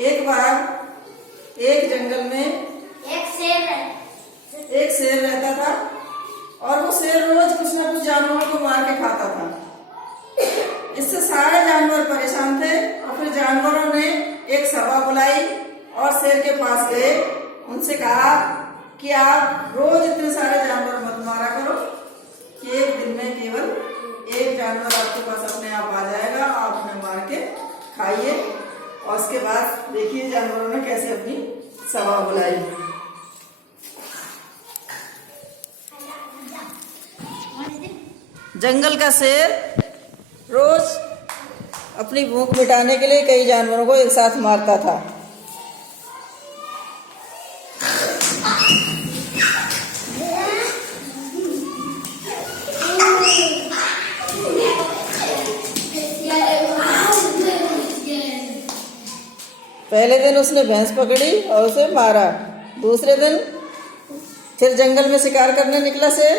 एक बार एक जंगल में एक शेर रहता था और वो शेर रोज कुछ ना कुछ जानवरों को मार के खाता था। इससे सारे जानवर परेशान थे और फिर जानवरों ने एक सभा बुलाई और शेर के पास गए। उनसे कहा कि आप रोज इतने सारे जानवर मत मारा करो कि एक दिन में केवल एक जानवर आपके पास अपने आप आ जाएगा, आप उन्हें मार के खाइए। और उसके बाद देखिए जानवरों ने कैसे अपनी सभा बुलाई। जंगल का शेर रोज अपनी भूख मिटाने के लिए कई जानवरों को एक साथ मारता था। पहले दिन उसने भैंस पकड़ी और उसे मारा। दूसरे दिन फिर जंगल में शिकार करने निकला शेर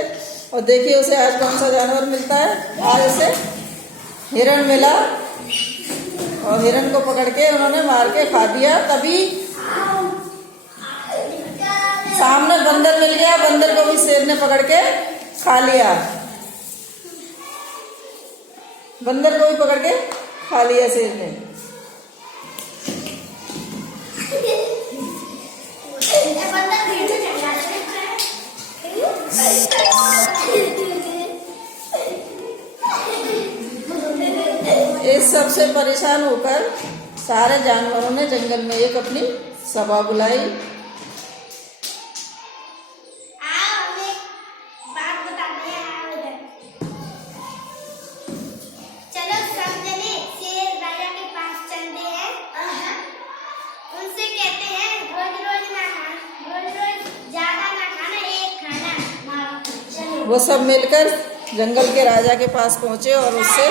और देखिए उसे आज कौन सा जानवर मिलता है। आज उसे हिरण मिला और हिरण को पकड़ के उन्होंने मार के खा दिया। तभी सामने बंदर मिल गया, बंदर को भी शेर ने पकड़ के खा लिया। बंदर को भी पकड़ के खा लिया शेर ने। इस सब से परेशान होकर सारे जानवरों ने जंगल में एक अपनी सभा बुलाई। चलो सब जने शेर राजा के पास चलते हैं। उनसे कहते हैं रोज रोज ना खाना, रोज रोज ज्यादा ना खाना, एक खाना। चलो वो सब मिलकर जंगल के राजा के पास पहुंचे और उससे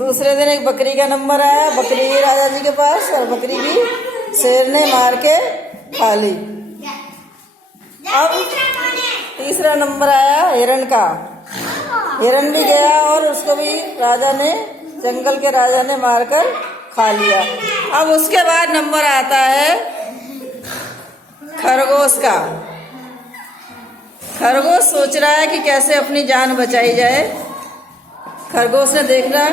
दूसरे दिन एक बकरी का नंबर आया। बकरी भी राजा जी के पास और बकरी भी शेर ने मार के खा ली। अब तीसरा नंबर आया हिरण का। हिरण भी गया और उसको भी राजा ने, जंगल के राजा ने मारकर खा लिया। अब उसके बाद नंबर आता है खरगोश का। खरगोश सोच रहा है कि कैसे अपनी जान बचाई जाए। खरगोश ने देखना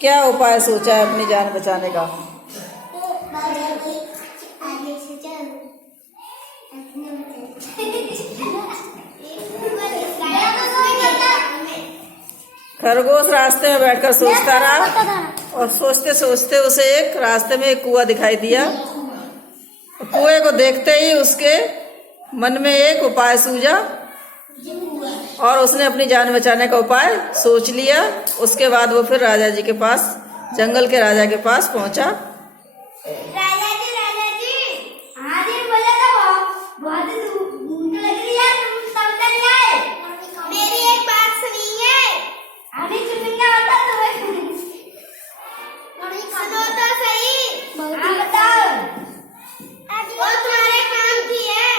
क्या उपाय सोचा है अपनी जान बचाने का। खरगोश रास्ते में बैठकर सोचता रहा और सोचते सोचते उसे एक रास्ते में एक कुआं दिखाई दिया। कुएं को देखते ही उसके मन में एक उपाय सूझा और उसने अपनी जान बचाने का उपाय सोच लिया। उसके बाद वो फिर राजा जी के पास, जंगल के राजा के पास पहुंचा। राजा जी आज ही बोला था बहुत भूख लग रही है, तुम सब तक आए। मेरी एक बात सुनिए। अभी चुनिंगा होता तो सुनो तो सही। हाँ बताओ, वो तुम्हारे काम की है,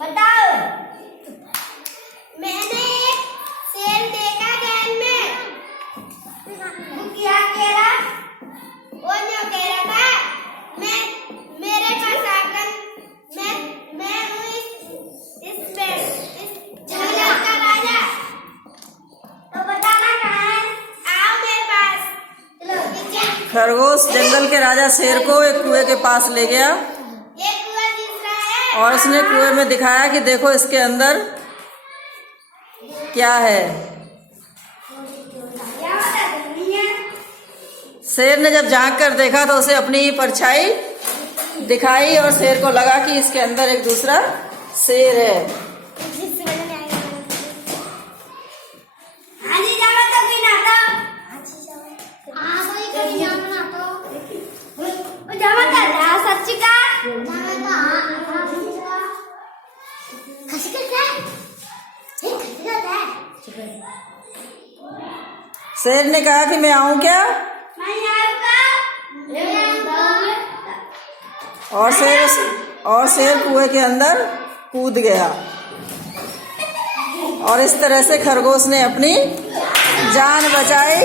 बताओ। मैंने एक शेर देखा जंगल में। वो क्या कह रहा? वो जो कह रहा था मेरे पास आकर मैं हूँ इस जंगल का राजा। तो बताना कहाँ है? आओ मेरे पास। चलो खरगोश जंगल के राजा शेर को एक कुएं के पास ले गया एक कुआं दिख रहा है और उसने कुएं में दिखाया कि देखो इसके अंदर क्या है। क्या होता है? शेर ने जब झांक कर देखा तो उसे अपनी ही परछाई दिखाई और शेर को लगा कि इसके अंदर एक दूसरा शेर है। शेर ने कहा कि मैं आऊं क्या, और शेर कुएं के अंदर कूद गया। और इस तरह से खरगोश ने अपनी जान बचाई।